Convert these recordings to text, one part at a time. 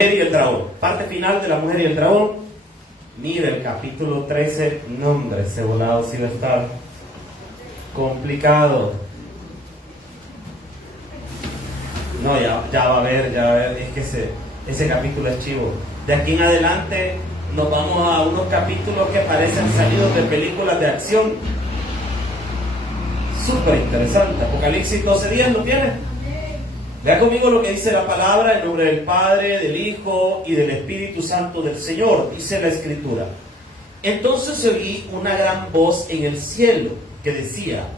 Y el dragón, parte final de La Mujer y el Dragón. Mira el capítulo 13. No, hombre, ese volado sí va a estar complicado. No, ya va a ver, es que ese capítulo es chivo. De aquí en adelante nos vamos a unos capítulos que parecen salidos de películas de acción. Súper interesante. Apocalipsis 12:10, ¿lo tienes? Vea conmigo lo que dice la palabra, en nombre del Padre, del Hijo y del Espíritu Santo del Señor. Dice la Escritura: entonces oí una gran voz en el cielo que decía: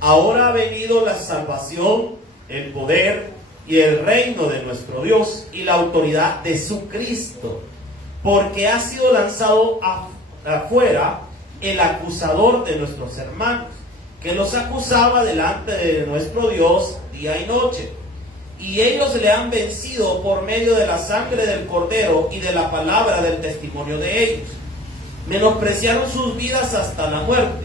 ahora ha venido la salvación, el poder y el reino de nuestro Dios y la autoridad de su Cristo, porque ha sido lanzado afuera el acusador de nuestros hermanos, que los acusaba delante de nuestro Dios día y noche. Y ellos le han vencido por medio de la sangre del Cordero y de la palabra del testimonio de ellos. Menospreciaron sus vidas hasta la muerte.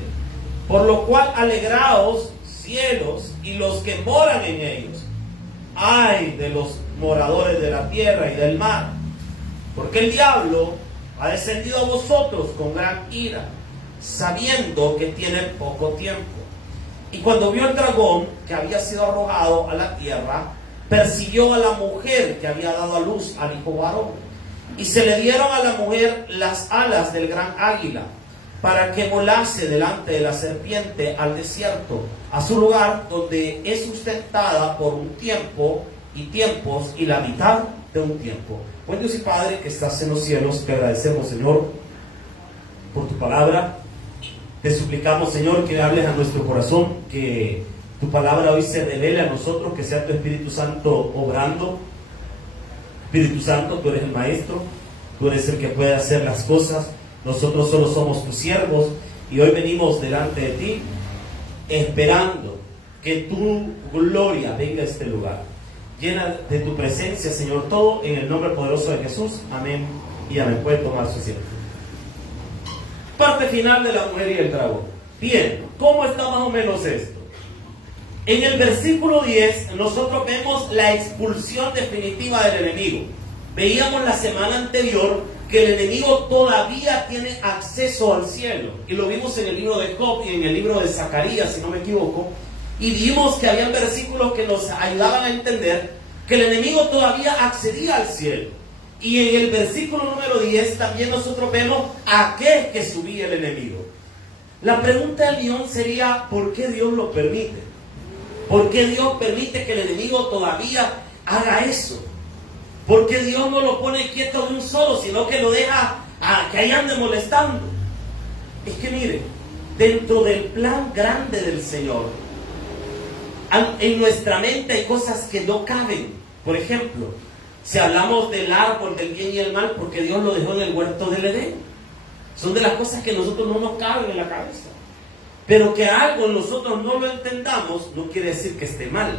Por lo cual alegraos, cielos, y los que moran en ellos. Ay de los moradores de la tierra y del mar, porque el diablo ha descendido a vosotros con gran ira, sabiendo que tiene poco tiempo. Y cuando vio el dragón que había sido arrojado a la tierra, persiguió a la mujer que había dado a luz al hijo varón. Y se le dieron a la mujer las alas del gran águila, para que volase delante de la serpiente al desierto, a su lugar donde es sustentada por un tiempo y tiempos y la mitad de un tiempo. Buen Dios y Padre que estás en los cielos, te agradecemos, Señor, por tu palabra. Te suplicamos, Señor, que hables a nuestro corazón, que tu palabra hoy se revele a nosotros, que sea tu Espíritu Santo obrando. Espíritu Santo, tú eres el Maestro, tú eres el que puede hacer las cosas. Nosotros solo somos tus siervos y hoy venimos delante de ti esperando que tu gloria venga a este lugar. Llena de tu presencia, Señor, todo en el nombre poderoso de Jesús. Amén y amén. Puede tomar su asiento. Parte final de La Mujer y el Dragón. Bien, ¿cómo está más o menos esto? En el versículo 10 nosotros vemos la expulsión definitiva del enemigo. Veíamos la semana anterior que el enemigo todavía tiene acceso al cielo. Y lo vimos en el libro de Job y en el libro de Zacarías, si no me equivoco. Y vimos que había versículos que nos ayudaban a entender que el enemigo todavía accedía al cielo. Y en el versículo número 10 también nosotros vemos a qué es que subía el enemigo. La pregunta del millón sería: ¿por qué Dios lo permite? ¿Por qué Dios permite que el enemigo todavía haga eso? ¿Por qué Dios no lo pone quieto de un solo, sino que lo deja a que ahí ande molestando? Es que mire, dentro del plan grande del Señor, en nuestra mente hay cosas que no caben. Por ejemplo, si hablamos del árbol del bien y el mal, porque Dios lo dejó en el huerto del Edén. Son de las cosas que nosotros no nos caben en la cabeza. Pero que algo nosotros no lo entendamos no quiere decir que esté mal.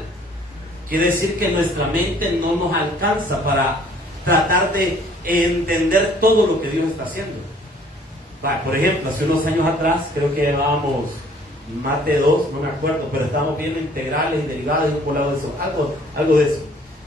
Quiere decir que nuestra mente no nos alcanza para tratar de entender todo lo que Dios está haciendo. Por ejemplo, hace unos años atrás, creo que llevábamos mate 2, no me acuerdo, pero estábamos viendo integrales y derivadas y un volado de eso, algo de eso.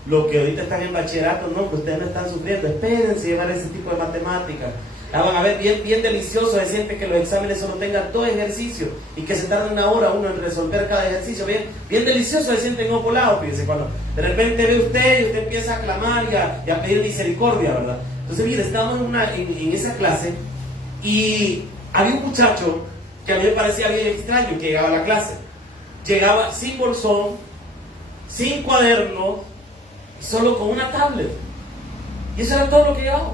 Los que ahorita están en bachillerato, no, que ustedes no están sufriendo, espérense llevar ese tipo de matemáticas. La van a ver bien delicioso. Es gente que los exámenes solo tengan 2 ejercicios y que se tarda 1 hora uno en resolver cada ejercicio. Bien delicioso se sienten en volado. Fíjense, cuando de repente ve usted y usted empieza a clamar y a pedir misericordia, ¿verdad? Entonces, mire, estábamos en esa clase y había un muchacho que a mí me parecía bien extraño que llegaba a la clase. Llegaba sin bolsón, sin cuaderno, solo con una tablet. Y eso era todo lo que llevaba.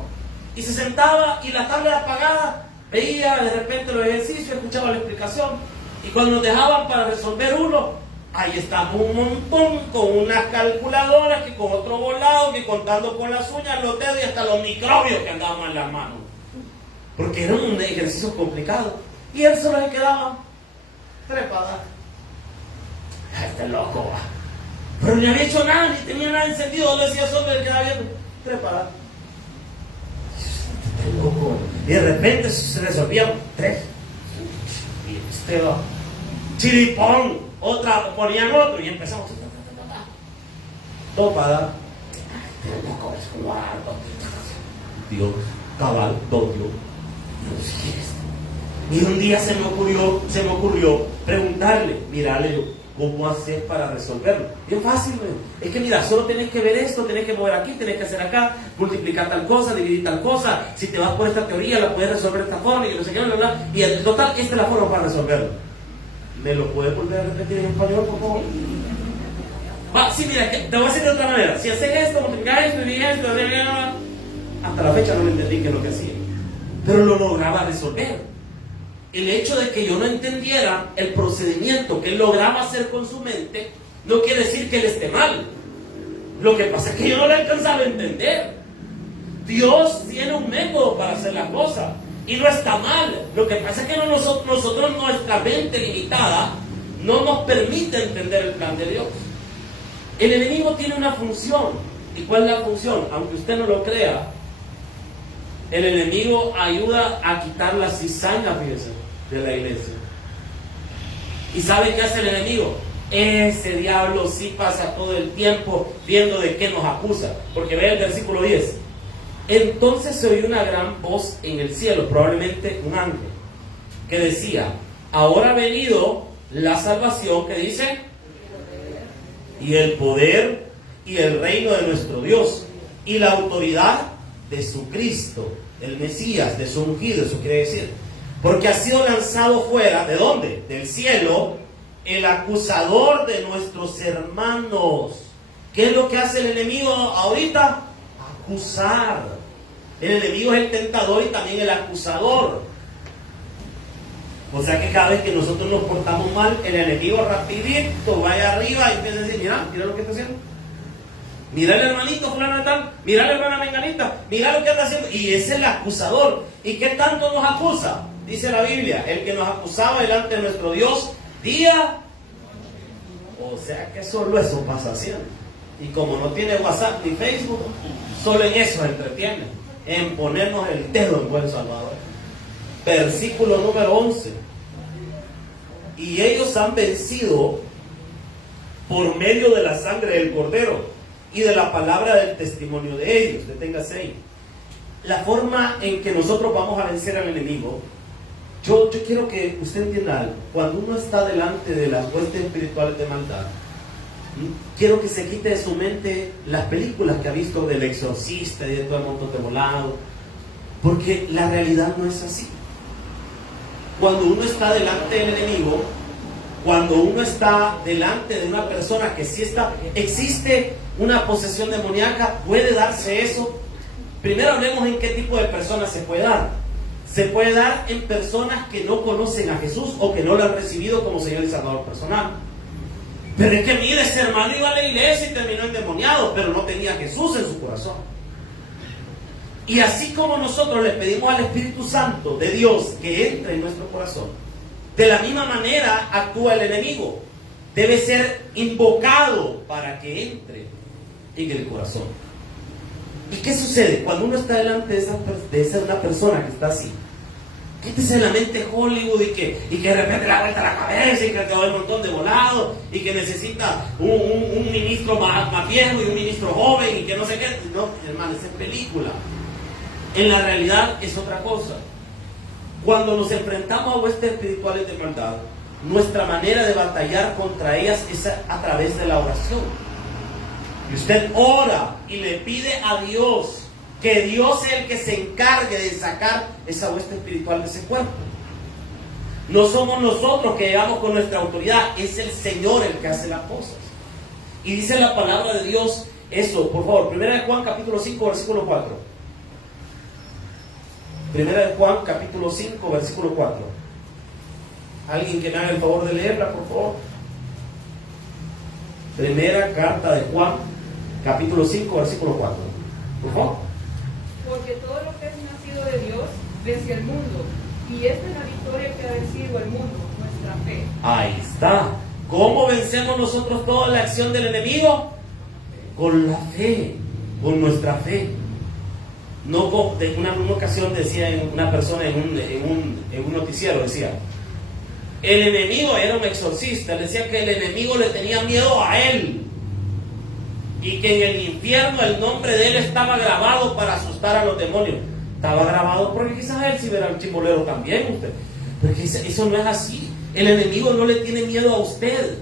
Y se sentaba y la tablet apagada, veía de repente los ejercicios, escuchaba la explicación. Y cuando nos dejaban para resolver uno, ahí estamos un montón con unas calculadoras, que con otro volado, que contando con las uñas, los dedos y hasta los microbios que andaban en las manos. Porque era un ejercicio complicado. Y él solo se quedaba trepada. Este loco va. Pero ni había hecho nada, ni tenía nada encendido. Le decía solo, él quedaba viendo, trepada. Y de repente se resolvían 3. Y este chiripón, otra, ponían otro y empezamos. Topada. Dios, cabal, don Dios. Y un día se me ocurrió preguntarle, mira, Leo, ¿cómo haces para resolverlo? Bien fácil, ¿no? Es que mira, solo tenés que ver esto, tenés que mover aquí, tenés que hacer acá, multiplicar tal cosa, dividir tal cosa. Si te vas por esta teoría, la puedes resolver de esta forma y no sé qué, bla, bla. Y en total, esta es la forma para resolverlo. ¿Me lo puedes volver a repetir en español, por favor? Sí, mira, te voy a decir de otra manera. Si haces esto, multiplicas esto, divides esto, hasta la fecha no lo entendí qué es lo que hacía. Pero lo lograba resolver. El hecho de que yo no entendiera el procedimiento que él lograba hacer con su mente, no quiere decir que él esté mal. Lo que pasa es que yo no lo alcanzaba a entender. Dios tiene un método para hacer las cosas y no está mal. Lo que pasa es que nosotros nuestra mente limitada no nos permite entender el plan de Dios. El enemigo tiene una función. ¿Y cuál es la función? Aunque usted no lo crea, el enemigo ayuda a quitar la cizaña, fíjense, de la iglesia. ¿Y sabe qué hace el enemigo? Ese diablo sí pasa todo el tiempo viendo de qué nos acusa. Porque ve el versículo 10. Entonces se oyó una gran voz en el cielo, probablemente un ángel, que decía, ahora ha venido la salvación, que dice, y el poder y el reino de nuestro Dios, y la autoridad de su Cristo, el Mesías, de su ungido. Eso quiere decir, porque ha sido lanzado fuera, ¿de dónde? Del cielo, el acusador de nuestros hermanos. ¿Qué es lo que hace el enemigo ahorita? Acusar. El enemigo es el tentador y también el acusador. O sea que cada vez que nosotros nos portamos mal, el enemigo rapidito vaya arriba y empieza a decir, mira lo que está haciendo. Mira el hermanito fulano de tal, mira la hermana menganita, mira lo que anda haciendo. Y ese es el acusador. ¿Y qué tanto nos acusa? Dice la Biblia, el que nos acusaba delante de nuestro Dios día. O sea que solo eso pasa haciendo. Y como no tiene WhatsApp ni Facebook, solo en eso se entretiene, en ponernos el dedo en buen Salvador. Versículo número 11. Y ellos han vencido por medio de la sangre del Cordero y de la palabra del testimonio de ellos. Deténgase ahí. La forma en que nosotros vamos a vencer al enemigo, yo quiero que usted entienda algo. Cuando uno está delante de las huestes espirituales de maldad, quiero que se quite de su mente las películas que ha visto del exorcista y de todo el montón de volado, porque la realidad no es así. Cuando uno está delante del enemigo, cuando uno está delante de una persona que sí existe una posesión demoníaca, puede darse eso. Primero hablemos en qué tipo de personas se puede dar. Se puede dar en personas que no conocen a Jesús o que no lo han recibido como Señor y Salvador personal. Pero es que mire, ese hermano iba a la iglesia y terminó endemoniado, pero no tenía a Jesús en su corazón. Y así como nosotros le pedimos al Espíritu Santo de Dios que entre en nuestro corazón, de la misma manera actúa el enemigo. Debe ser invocado para que entre en el corazón. ¿Y qué sucede? Cuando uno está delante de esa una persona que está así, quítese de la mente Hollywood y que de repente le da vuelta la cabeza y que quedó un montón de volados y que necesita un ministro más viejo y un ministro joven y que no sé qué. No, hermano, esa es película. En la realidad es otra cosa. Cuando nos enfrentamos a huestes espirituales de maldad, nuestra manera de batallar contra ellas es a través de la oración. Y usted ora y le pide a Dios que Dios sea el que se encargue de sacar esa hueste espiritual de ese cuerpo. No somos nosotros que llegamos con nuestra autoridad, es el Señor el que hace las cosas. Y dice la palabra de Dios eso, por favor, 1 de Juan capítulo 5, versículo 4. 1 de Juan capítulo 5, versículo 4. Alguien que me haga el favor de leerla, por favor. Primera carta de Juan, capítulo 5, versículo 4. Por favor. Porque todo lo que es nacido de Dios vence al mundo. Y esta es la victoria que ha vencido al mundo, nuestra fe. Hay está. ¿Cómo vencemos nosotros toda la acción del enemigo? Con la fe, con nuestra fe. No, de una ocasión decía una persona en un noticiero, decía, el enemigo era un exorcista, decía que el enemigo le tenía miedo a él. y que en el infierno el nombre de él estaba grabado para asustar a los demonios. Estaba grabado porque quizás él sí verá el chimbolero también, usted. Porque eso no es así. El enemigo no le tiene miedo a usted,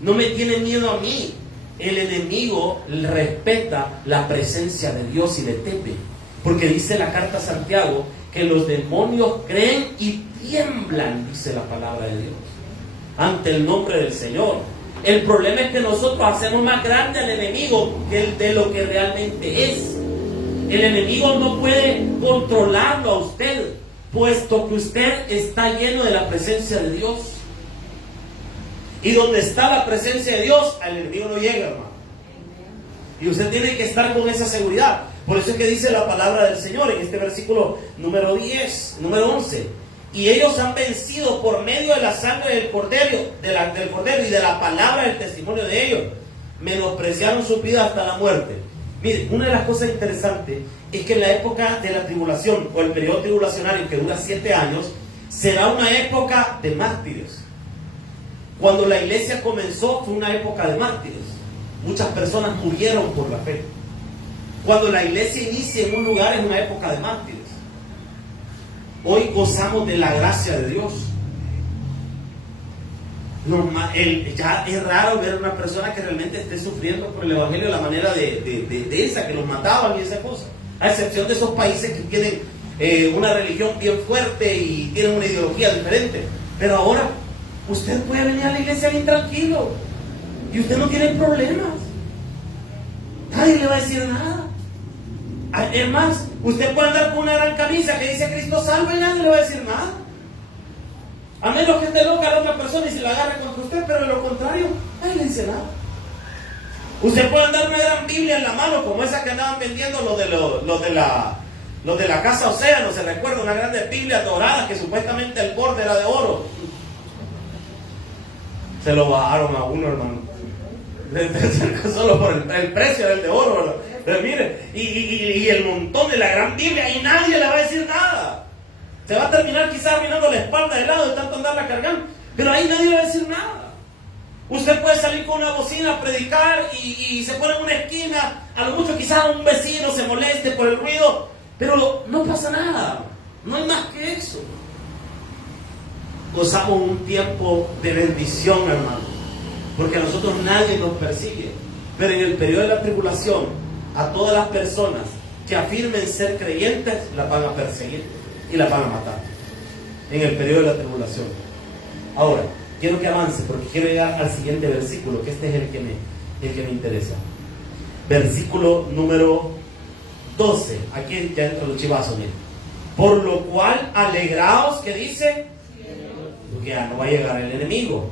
no me tiene miedo a mí. El enemigo respeta la presencia de Dios y le teme, porque dice la carta a Santiago que los demonios creen y tiemblan, dice la palabra de Dios, ante el nombre del Señor. El problema es que nosotros hacemos más grande al enemigo de lo que realmente es. El enemigo no puede controlarlo a usted, puesto que usted está lleno de la presencia de Dios. Y donde está la presencia de Dios, al enemigo no llega, hermano. Y usted tiene que estar con esa seguridad. Por eso es que dice la palabra del Señor en este versículo número 11. Y ellos han vencido por medio de la sangre del Cordero, del Cordero y de la palabra del testimonio de ellos. Menospreciaron su vida hasta la muerte. Mire, una de las cosas interesantes es que en la época de la tribulación, o el periodo tribulacionario que dura 7 años, será una época de mártires. Cuando la iglesia comenzó fue una época de mártires. Muchas personas murieron por la fe. Cuando la iglesia inicia en un lugar es una época de mártires. Hoy gozamos de la gracia de Dios. Ya es raro ver a una persona que realmente esté sufriendo por el evangelio de la manera de esa, que los mataban y esa cosa. A excepción de esos países que tienen una religión bien fuerte y tienen una ideología diferente. Pero ahora usted puede venir a la iglesia bien tranquilo y usted no tiene problemas. Nadie le va a decir nada. Es más, usted puede andar con una gran camisa que dice Cristo salva y nadie le va a decir nada. A menos que esté loca a otra persona y se la agarre contra usted, pero de lo contrario, nadie le dice nada. Usted puede andar una gran Biblia en la mano, como esa que andaban vendiendo los de la Casa Océano, se recuerda, una grande Biblia dorada que supuestamente el borde era de oro. Se lo bajaron a uno, hermano. Solo por el precio del de oro, ¿verdad? Pero mire, y el montón de la gran Biblia, y nadie le va a decir nada. Se va a terminar quizás arruinando la espalda de lado de tanto andarla cargando, pero ahí nadie le va a decir nada. Usted puede salir con una bocina a predicar y se pone en una esquina, a lo mucho quizás un vecino se moleste por el ruido, pero no pasa nada. No hay más que eso. Gozamos un tiempo de bendición, hermano, porque a nosotros nadie nos persigue. Pero en el periodo de la tribulación, a todas las personas que afirmen ser creyentes, las van a perseguir y las van a matar. En el periodo de la tribulación. Ahora, quiero que avance porque quiero llegar al siguiente versículo, que este es el que me interesa. Versículo número 12. Aquí ya entran los chivazos, miren. Por lo cual, alegraos, que dice, porque ya no va a llegar el enemigo,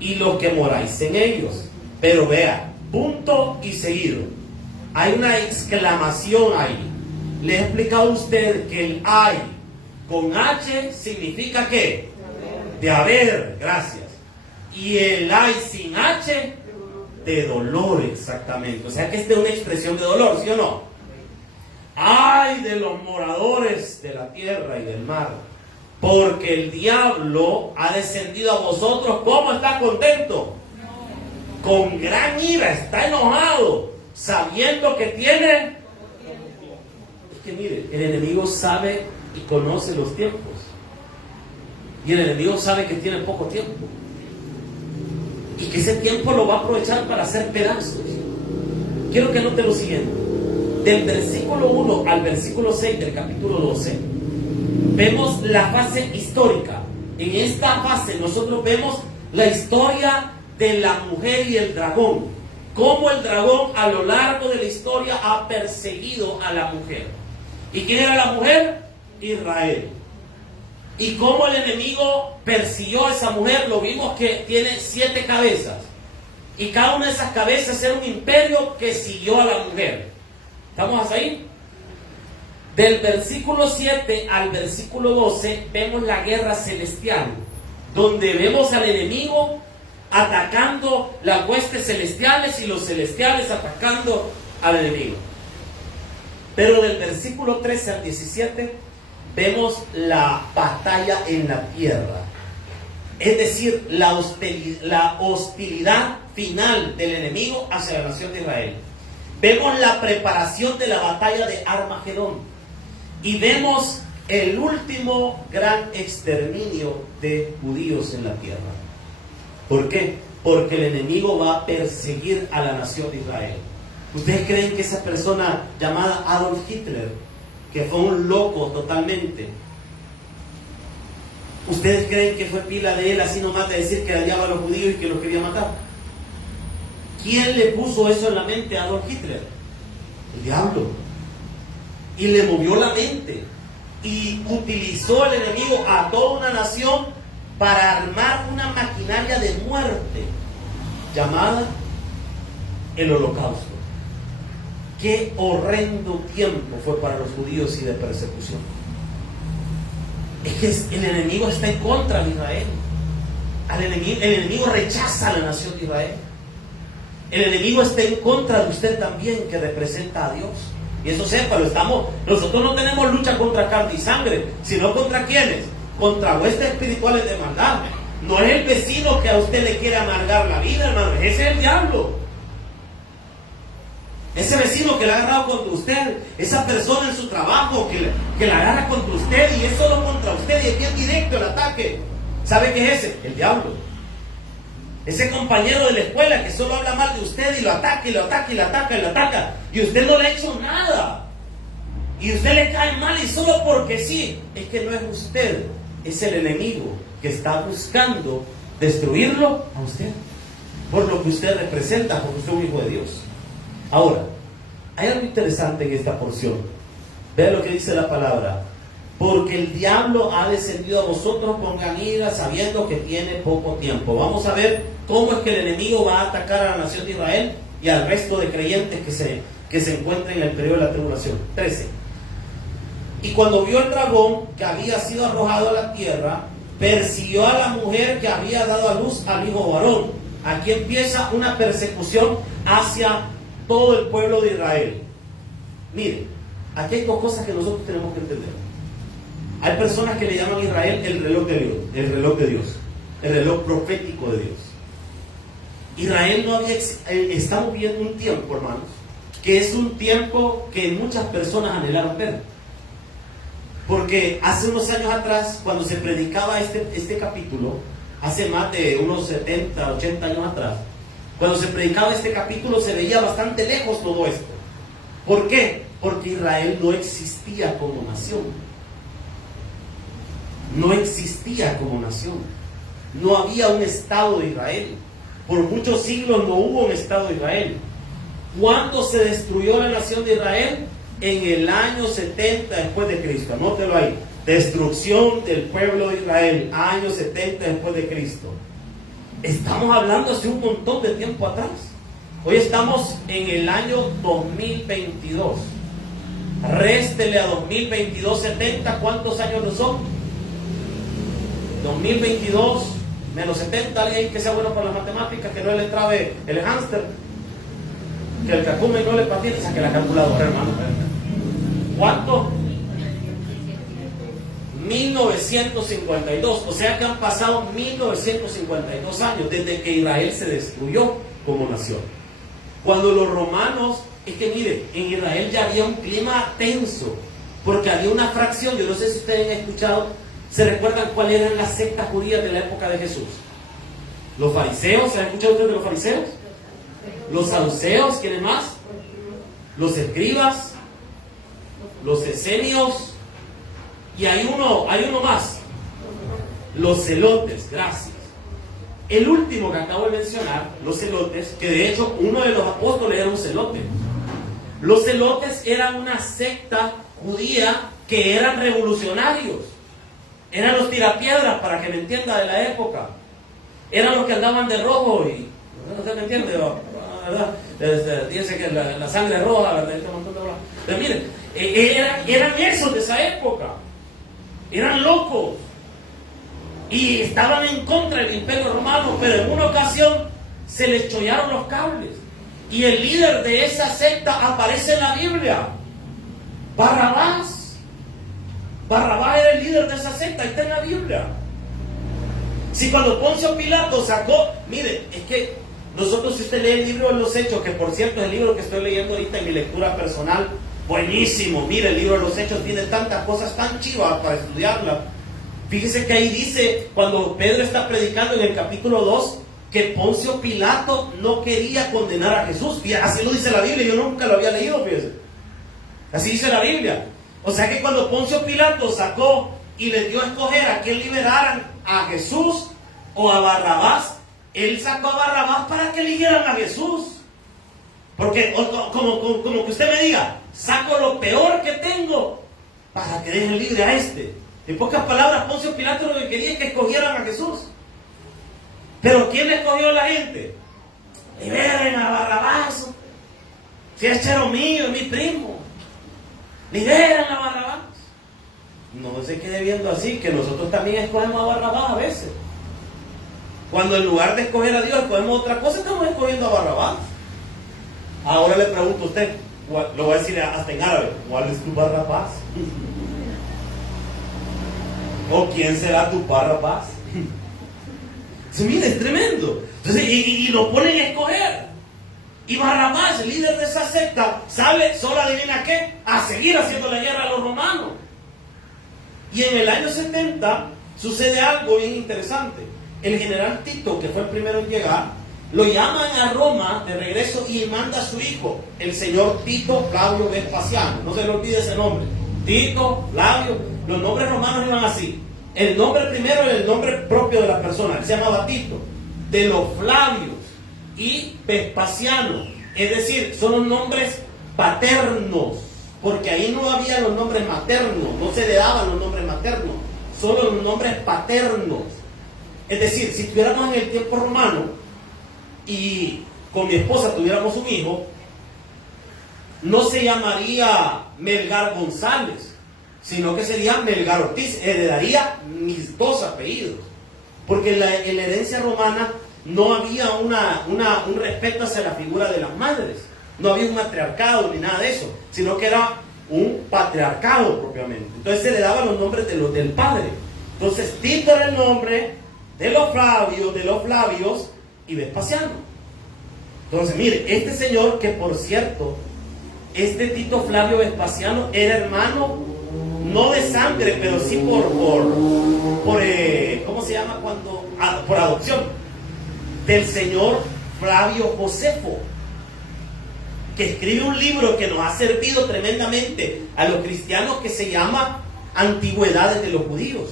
y los que moráis en ellos. Pero vea, punto y seguido. Hay una exclamación ahí. Le he explicado a usted que el hay con H significa ¿qué? De haber, gracias. Y el hay sin H, de dolor, exactamente. O sea que esta es una expresión de dolor, ¿sí o no? Ay de los moradores de la tierra y del mar, porque el diablo ha descendido a vosotros. ¿Cómo está contento? Con gran ira, está enojado, sabiendo que tiene. Es que mire, el enemigo sabe y conoce los tiempos. Y el enemigo sabe que tiene poco tiempo. Y que ese tiempo lo va a aprovechar para hacer pedazos. Quiero que note lo siguiente. Del versículo 1 al versículo 6 del capítulo 12, vemos la fase histórica. En esta fase nosotros vemos la historia de la mujer y el dragón. Cómo el dragón a lo largo de la historia ha perseguido a la mujer. ¿Y quién era la mujer? Israel. Y cómo el enemigo persiguió a esa mujer. Lo vimos que tiene 7 cabezas. Y cada una de esas cabezas era un imperio que siguió a la mujer. ¿Estamos hasta ahí? Del versículo 7 al versículo 12 vemos la guerra celestial, donde vemos al enemigo atacando las huestes celestiales y los celestiales atacando al enemigo. Pero del versículo 13 al 17 vemos la batalla en la tierra, es decir, la hostilidad final del enemigo hacia la nación de Israel. Vemos la preparación de la batalla de Armagedón y vemos el último gran exterminio de judíos en la tierra. ¿Por qué? Porque el enemigo va a perseguir a la nación de Israel. ¿Ustedes creen que esa persona llamada Adolf Hitler, que fue un loco totalmente, ustedes creen que fue pila de él así nomás de decir que odiaba a los judíos y que los quería matar? ¿Quién le puso eso en la mente a Adolf Hitler? El diablo. Y le movió la mente. Y utilizó el enemigo a toda una nación para armar una maquinaria de muerte llamada el Holocausto. Qué horrendo tiempo fue para los judíos y de persecución. Es que el enemigo está en contra de Israel. El enemigo rechaza a la nación de Israel. El enemigo está en contra de usted también, que representa a Dios. Y eso sépalo, nosotros no tenemos lucha contra carne y sangre, sino contra ¿quiénes? Contra huestes espirituales de maldad. No es el vecino que a usted le quiere amargar la vida, hermano. Ese es el diablo. Ese vecino que la ha agarrado contra usted, esa persona en su trabajo que la agarra contra usted y es solo contra usted y es bien directo el ataque. ¿Sabe qué es ese? El diablo. Ese compañero de la escuela que solo habla mal de usted y lo ataca y lo ataca y lo ataca y lo ataca y usted no le ha hecho nada y usted le cae mal y solo porque sí. Es que no es usted, es el enemigo que está buscando destruirlo a usted por lo que usted representa, porque usted es un hijo de Dios. Ahora, hay algo interesante en esta porción. Vean lo que dice la palabra: porque el diablo ha descendido a vosotros con gran ira, sabiendo que tiene poco tiempo. Vamos a ver cómo es que el enemigo va a atacar a la nación de Israel y al resto de creyentes que se encuentran en el periodo de la tribulación. 13. Y cuando vio el dragón que había sido arrojado a la tierra, persiguió a la mujer que había dado a luz al hijo varón. Aquí empieza una persecución hacia todo el pueblo de Israel. Mire, aquí hay dos cosas que nosotros tenemos que entender. Hay personas que le llaman a Israel el reloj de Dios, el reloj profético de Dios. Israel no había, estamos viendo un tiempo, hermanos, que es un tiempo que muchas personas anhelaron ver. Porque hace unos años atrás, cuando se predicaba este capítulo, hace más de unos 70, 80 años atrás, cuando se predicaba este capítulo se veía bastante lejos todo esto. ¿Por qué? Porque Israel no existía como nación. No existía como nación. No había un Estado de Israel. Por muchos siglos no hubo un Estado de Israel. ¿Cuándo se destruyó la nación de Israel? En el año 70 después de Cristo. Anótelo ahí. Destrucción del pueblo de Israel, año 70 después de Cristo. Estamos hablando hace un montón de tiempo atrás. Hoy estamos en el año 2022. Réstele a 2022 70. ¿Cuántos años no son? 2022 menos 70. Alguien que sea bueno para las matemáticas, que no le trabe el hámster, que el cacume no le patine, saque la calculadora, hermano. ¿Cuánto? 1952. O sea que han pasado 1952 años desde que Israel se destruyó como nación. Cuando los romanos, es que mire, en Israel ya había un clima tenso, porque había una fracción. Yo no sé si ustedes han escuchado, ¿se recuerdan cuáles eran las sectas judías de la época de Jesús? Los fariseos. ¿Se han escuchado ustedes de los fariseos? Los saduceos. ¿Quiénes más? Los escribas, los esenios, y hay uno más, los celotes. Gracias. El último que acabo de mencionar, los celotes, que de hecho uno de los apóstoles era un celote. Los celotes eran una secta judía que eran revolucionarios. Eran los tirapiedras, para que me entienda, de la época. Eran los que andaban de rojo y... ¿Usted me entiende? ¿Verdad? Dice que la sangre es roja, ¿verdad? Pero miren, eran esos de esa época. Eran locos. Y estaban en contra del imperio romano, pero en una ocasión se les chollaron los cables. Y el líder de esa secta aparece en la Biblia. Barrabás. Barrabás era el líder de esa secta, está en la Biblia. Si cuando Poncio Pilato sacó, mire, es que Nosotros, si usted lee el libro de los Hechos, que por cierto es el libro que estoy leyendo ahorita en mi lectura personal, buenísimo. Mire, el libro de los Hechos tiene tantas cosas tan chivas para estudiarla. Fíjese que ahí dice, cuando Pedro está predicando en el capítulo 2, que Poncio Pilato no quería condenar a Jesús. Y así lo dice la Biblia, yo nunca lo había leído, fíjese. Así dice la Biblia. O sea que cuando Poncio Pilato sacó y le dio a escoger a quién liberaran, a Jesús o a Barrabás, él sacó a Barrabás para que eligieran a Jesús. Porque como que usted me diga, saco lo peor que tengo para que dejen libre a este. En pocas palabras, Poncio Pilato lo que quería es que escogieran a Jesús. Pero ¿quién le escogió a la gente? Liberen a Barrabás. Si es chero mío, es mi primo. Liberen a Barrabás. No se quede viendo así, que nosotros también escogemos a Barrabás a veces. Cuando en lugar de escoger a Dios, escogemos otra cosa, estamos escogiendo a Barrabás. Ahora le pregunto a usted, lo voy a decir hasta en árabe, ¿cuál es tu Barrabás? ¿O quién será tu Barrabás? Mira, es tremendo. Entonces, y lo ponen a escoger. Y Barrabás, el líder de esa secta, sale, solo adivina qué, a seguir haciendo la guerra a los romanos. Y en el año 70 sucede algo bien interesante. El general Tito, que fue el primero en llegar, lo llaman a Roma de regreso y manda a su hijo, el señor Tito Flavio Vespasiano. No se le olvide ese nombre. Tito, Flavio, los nombres romanos iban así. El nombre primero es el nombre propio de la persona, él se llamaba Tito, de los Flavios y Vespasiano. Es decir, son los nombres paternos, porque ahí no había los nombres maternos, no se le daban los nombres maternos, solo los nombres paternos. Es decir, si estuviéramos en el tiempo romano y con mi esposa tuviéramos un hijo, no se llamaría Melgar González, sino que sería Melgar Ortiz, heredaría mis dos apellidos, porque en la herencia romana no había un respeto hacia la figura de las madres, no había un matriarcado ni nada de eso, sino que era un patriarcado propiamente. Entonces se le daban los nombres de los del padre. Entonces Tito era el nombre de los Flavios y Vespasiano. Entonces mire, este señor, que por cierto, este Tito Flavio Vespasiano era hermano no de sangre, pero sí por ¿cómo se llama? Por adopción, del señor Flavio Josefo, que escribe un libro que nos ha servido tremendamente a los cristianos, que se llama Antigüedades de los Judíos.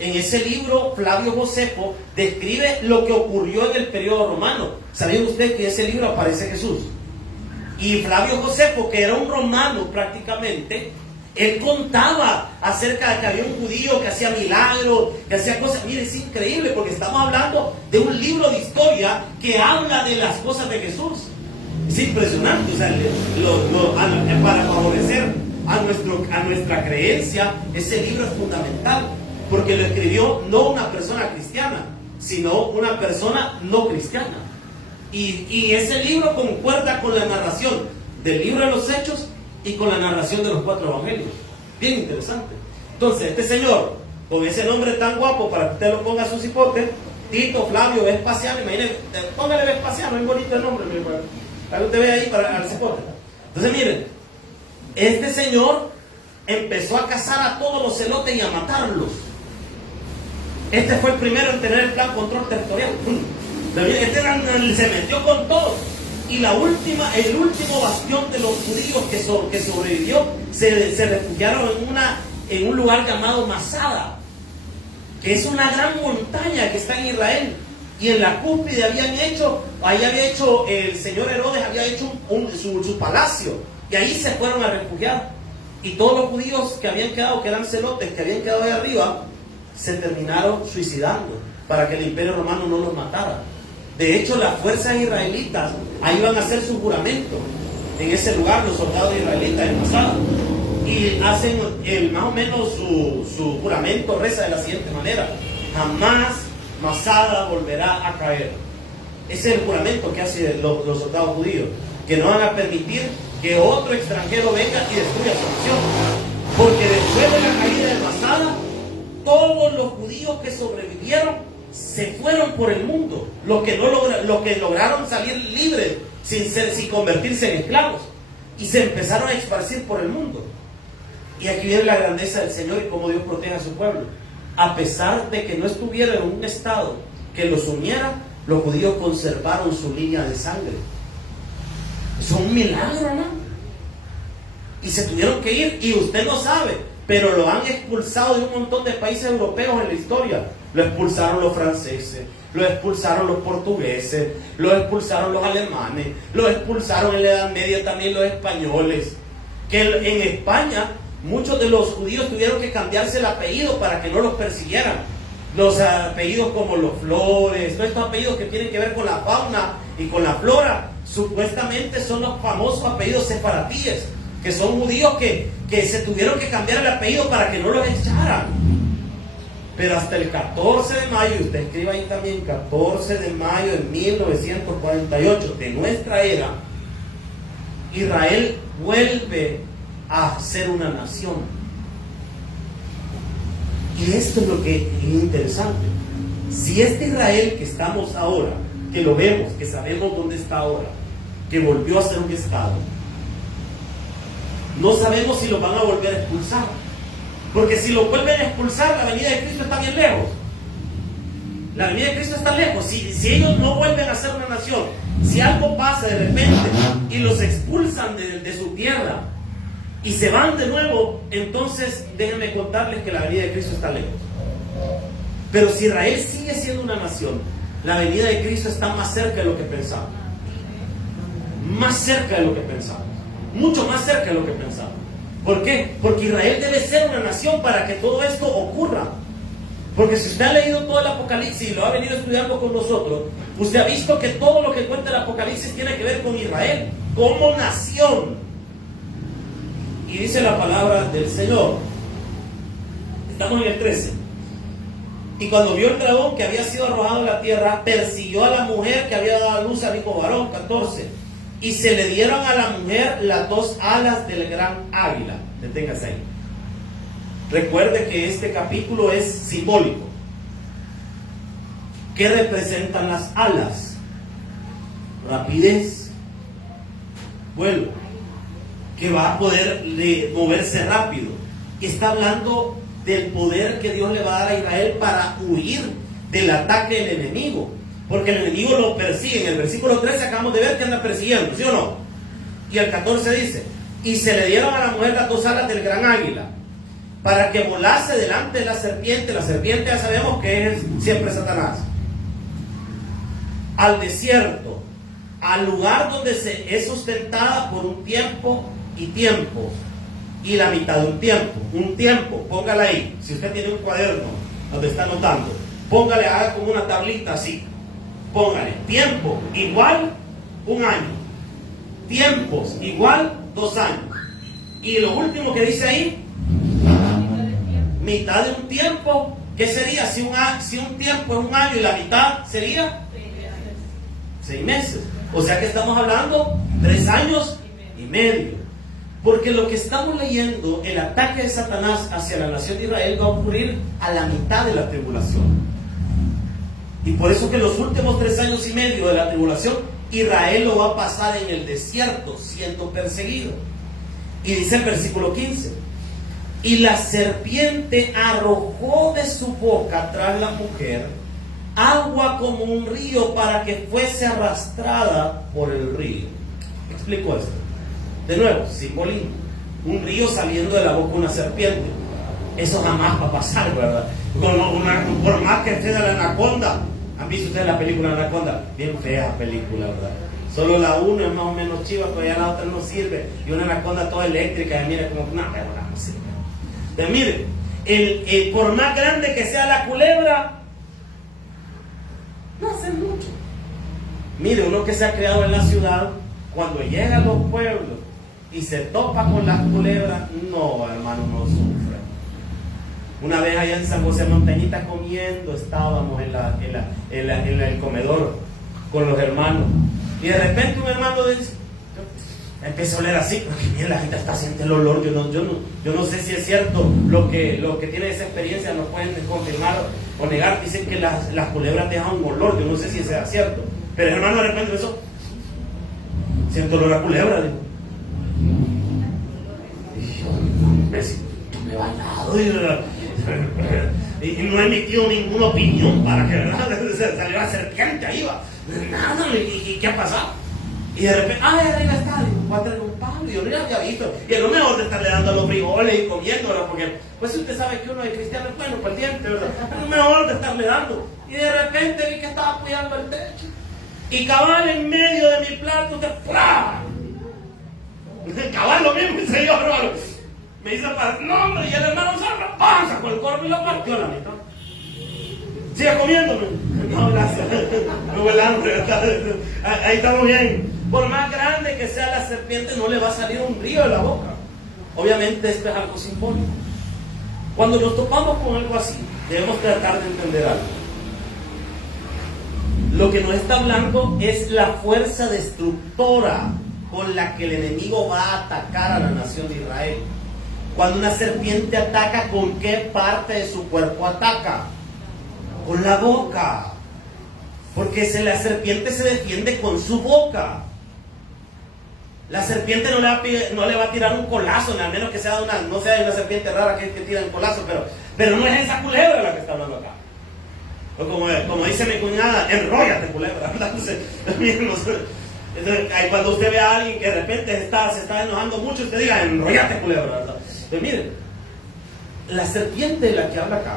En ese libro, Flavio Josefo describe lo que ocurrió en el periodo romano. ¿Sabían ustedes que en ese libro aparece Jesús? Y Flavio Josefo, que era un romano prácticamente, él contaba acerca de que había un judío que hacía milagros, que hacía cosas. Mire, es increíble, porque estamos hablando de un libro de historia que habla de las cosas de Jesús. Es impresionante. O sea, para favorecer a nuestra creencia, ese libro es fundamental, porque lo escribió no una persona cristiana, sino una persona no cristiana. Y ese libro concuerda con la narración del libro de los Hechos y con la narración de los 4 evangelios. Bien interesante. Entonces, este señor, con ese nombre tan guapo, para que usted lo ponga a su cipote, Tito Flavio Vespasiano, imagínense, póngale Vespasiano, es bonito el nombre, para que usted vea ahí para el cipote. Entonces, miren, este señor empezó a cazar a todos los celotes y a matarlos. Este fue el primero en tener el plan control territorial. Este se metió con todos. Y el último bastión de los judíos que sobrevivió, se refugiaron en un lugar llamado Masada, que es una gran montaña que está en Israel. Y en la cúspide ahí había hecho el señor Herodes, había hecho su palacio. Y ahí se fueron a refugiar. Y todos los judíos que habían quedado, que eran celotes, que habían quedado ahí arriba, se terminaron suicidando para que el imperio romano no los matara. De hecho, las fuerzas israelitas ahí iban a hacer su juramento en ese lugar, los soldados israelitas en Masada, y hacen más o menos su juramento, reza de la siguiente manera: jamás Masada volverá a caer. Ese es el juramento que hacen los soldados judíos, que no van a permitir que otro extranjero venga y destruya su nación, porque después de la caída de Masada, todos los judíos que sobrevivieron se fueron por el mundo, los que lograron salir libres sin convertirse en esclavos, y se empezaron a esparcir por el mundo. Y aquí viene la grandeza del Señor y cómo Dios protege a su pueblo. A pesar de que no estuvieran en un estado que los uniera, los judíos conservaron su línea de sangre. Eso es un milagro, ¿no? Y se tuvieron que ir, y usted no sabe, pero lo han expulsado de un montón de países europeos en la historia. Lo expulsaron los franceses, lo expulsaron los portugueses, lo expulsaron los alemanes, lo expulsaron en la Edad Media también los españoles. Que en España muchos de los judíos tuvieron que cambiarse el apellido para que no los persiguieran. Los apellidos como los Flores, todos estos apellidos que tienen que ver con la fauna y con la flora, supuestamente son los famosos apellidos sefaratíes, que son judíos que se tuvieron que cambiar el apellido para que no los echaran. Pero hasta el 14 de mayo, y usted escriba ahí también, 14 de mayo de 1948, de nuestra era, Israel vuelve a ser una nación. Y esto es lo que es interesante. Si este Israel que estamos ahora, que lo vemos, que sabemos dónde está ahora, que volvió a ser un estado, no sabemos si lo van a volver a expulsar. Porque si lo vuelven a expulsar, la venida de Cristo está bien lejos. La venida de Cristo está lejos. Si ellos no vuelven a ser una nación, si algo pasa de repente y los expulsan de su tierra y se van de nuevo, entonces déjenme contarles que la venida de Cristo está lejos. Pero si Israel sigue siendo una nación, la venida de Cristo está más cerca de lo que pensamos. Más cerca de lo que pensamos. Mucho más cerca de lo que pensamos. ¿Por qué? Porque Israel debe ser una nación para que todo esto ocurra. Porque si usted ha leído todo el Apocalipsis y lo ha venido estudiando con nosotros, usted ha visto que todo lo que cuenta el Apocalipsis tiene que ver con Israel como nación. Y dice la palabra del Señor, estamos en el 13: y cuando vio el dragón que había sido arrojado a la tierra, persiguió a la mujer que había dado a luz al hijo varón. 14: y se le dieron a la mujer las dos alas del gran águila. Deténgase ahí. Recuerde que este capítulo es simbólico. ¿Qué representan las alas? Rapidez, vuelo, que va a poder moverse rápido. Está hablando del poder que Dios le va a dar a Israel para huir del ataque del enemigo. Porque el enemigo lo persigue. En el versículo 13 acabamos de ver que anda persiguiendo, ¿sí o no? Y el 14 dice: y se le dieron a la mujer las dos alas del gran águila, para que volase delante de la serpiente. La serpiente ya sabemos que es siempre Satanás. Al desierto, al lugar donde es sustentada por un tiempo y tiempos, y la mitad de un tiempo. Un tiempo, póngala ahí. Si usted tiene un cuaderno donde está anotando, póngale, haga como una tablita así. Póngale tiempo igual un año, tiempos igual 2 años, y lo último que dice ahí, mitad de un tiempo. ¿Qué sería? Si un tiempo es un año y la mitad sería 6 meses. O sea que estamos hablando 3 años y medio. Porque lo que estamos leyendo, el ataque de Satanás hacia la nación de Israel, va a ocurrir a la mitad de la tribulación. Y por eso que los últimos 3 años y medio de la tribulación, Israel lo va a pasar en el desierto, siendo perseguido. Y dice el versículo 15: y la serpiente arrojó de su boca tras la mujer agua como un río, para que fuese arrastrada por el río. Explico esto. De nuevo, simbolismo. Un río saliendo de la boca de una serpiente. Eso jamás va a pasar, ¿verdad? Por más que esté de la anaconda. ¿Han visto ustedes la película Anaconda? Bien fea película, ¿verdad? Solo la 1 es más o menos chiva, pero ya la otra no sirve. Y una anaconda toda eléctrica, y mire como que no sirve. Entonces mire, por más grande que sea la culebra, no hace mucho. Mire, uno que se ha criado en la ciudad, cuando llega a los pueblos y se topa con las culebras, no, hermano, no sufre. Una vez allá en San José Montañita comiendo, estábamos en el comedor con los hermanos, y de repente un hermano dice: Empecé a oler así, porque bien, la gente hasta siente el olor. Yo no sé si es cierto lo que tiene esa experiencia, no pueden confirmar o negar. Dicen que las culebras dejan un olor, yo no sé si sea cierto. Pero el hermano de repente eso, siento olor a culebra, digo. Y yo me siento me he bailado y no he emitido ninguna opinión para que, ¿verdad? Salió la serpiente ahí, va. Nada, ¿y qué ha pasado? Y de repente, arriba está, digo, voy a traer un palo, y yo no lo había visto. Y es lo mejor de estarle dando a los frijoles y comiéndolo, porque pues usted sabe que uno de cristiano es bueno para el diente, ¿verdad? Es lo mejor de estarle dando. Y de repente vi que estaba apoyando el techo. Y cabal en medio de mi plato, ¡plá! Cabal lo mismo hice yo, hermano. Me hizo para, no hombre, y el hermano sacó el cuerpo y lo partió a la mitad. Sigue comiéndome. No, gracias. Me huele hambre, ¿verdad? Ahí estamos bien. Por más grande que sea la serpiente, no le va a salir un río de la boca. Obviamente esto es algo simbólico. Cuando nos topamos con algo así, debemos tratar de entender algo. Lo que nos está hablando es la fuerza destructora con la que el enemigo va a atacar a la nación de Israel. Cuando una serpiente ataca, ¿con qué parte de su cuerpo ataca? Con la boca. Porque la serpiente se defiende con su boca. La serpiente no le va a tirar un colazo, al menos que sea no sea una serpiente rara que tira un colazo, pero no es esa culebra la que está hablando acá. O como dice mi cuñada, enróllate, culebra. Entonces, cuando usted ve a alguien que de repente se está enojando mucho, usted diga, enróllate, culebra. Pero miren, la serpiente de la que habla acá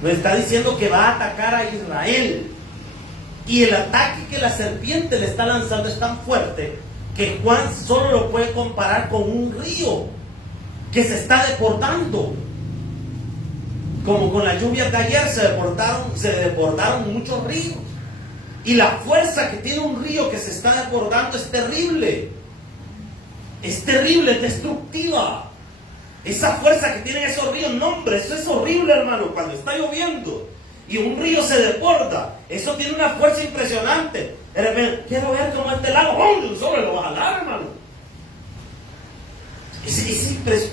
nos está diciendo que va a atacar a Israel. Y el ataque que la serpiente le está lanzando es tan fuerte que Juan solo lo puede comparar con un río que se está desbordando. Como con las lluvias de ayer se desbordaron muchos ríos. Y la fuerza que tiene un río que se está desbordando es terrible. Es terrible, es destructiva. Esa fuerza que tienen esos ríos, no hombre, eso es horrible, hermano. Cuando está lloviendo y un río se desborda, eso tiene una fuerza impresionante. De repente, quiero ver cómo este lago, ¡oh! Solo lo va a jalar, hermano.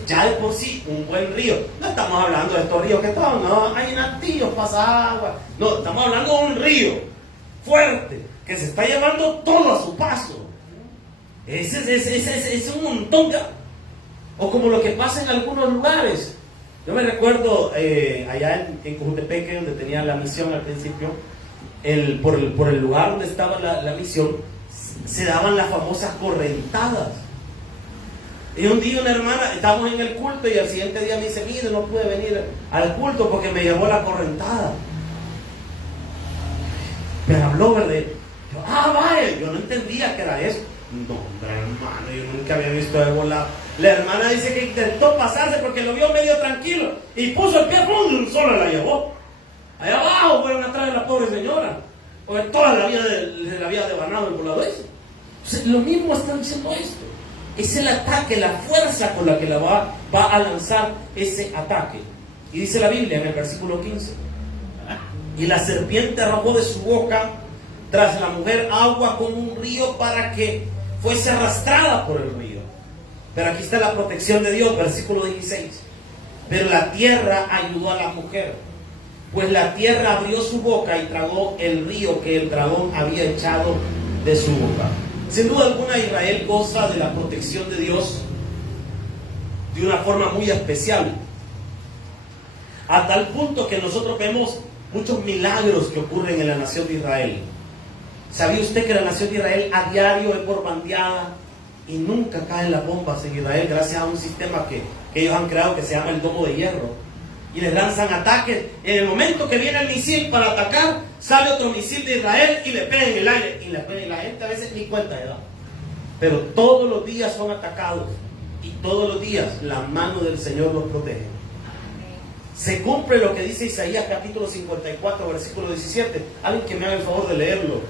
Ya de por sí, un buen río. No estamos hablando de estos ríos que todos, no, hay natillos, pasa agua. No, estamos hablando de un río fuerte que se está llevando todo a su paso. Ese es un montón de... O como lo que pasa en algunos lugares. Yo me recuerdo allá en Cojutepeque, donde tenía la misión al principio, por el lugar donde estaba la misión, se daban las famosas correntadas. Y un día una hermana, estábamos en el culto y al siguiente día me dice, mire, no pude venir al culto porque me llevó la correntada. Pero habló, ¿verdad? Yo, vaya, yo no entendía que era eso. No, hombre, hermano, yo nunca había visto de volado. La hermana dice que intentó pasarse porque lo vio medio tranquilo y puso el pie, ¡pum! Solo la llevó. Allá abajo fueron atrás de la pobre señora, porque toda la vida se le había devanado el volador ese. Entonces, lo mismo está diciendo esto. Es el ataque, la fuerza con la que la va a lanzar ese ataque. Y dice la Biblia en el versículo 15: y la serpiente arrojó de su boca tras la mujer agua como un río para que fuese arrastrada por el río. Pero aquí está la protección de Dios, versículo 16. Pero la tierra ayudó a la mujer, pues la tierra abrió su boca y tragó el río que el dragón había echado de su boca. Sin duda alguna, Israel goza de la protección de Dios de una forma muy especial, a tal punto que nosotros vemos muchos milagros que ocurren en la nación de Israel. ¿Sabía usted que la nación de Israel a diario es bombardeada y nunca caen las bombas en Israel gracias a un sistema que ellos han creado que se llama el domo de hierro? Y les lanzan ataques. En el momento que viene el misil para atacar, sale otro misil de Israel y le pega en el aire. Y la gente a veces ni cuenta de edad. Pero todos los días son atacados. Y todos los días la mano del Señor los protege. Se cumple lo que dice Isaías capítulo 54, versículo 17. Alguien que me haga el favor de leerlo.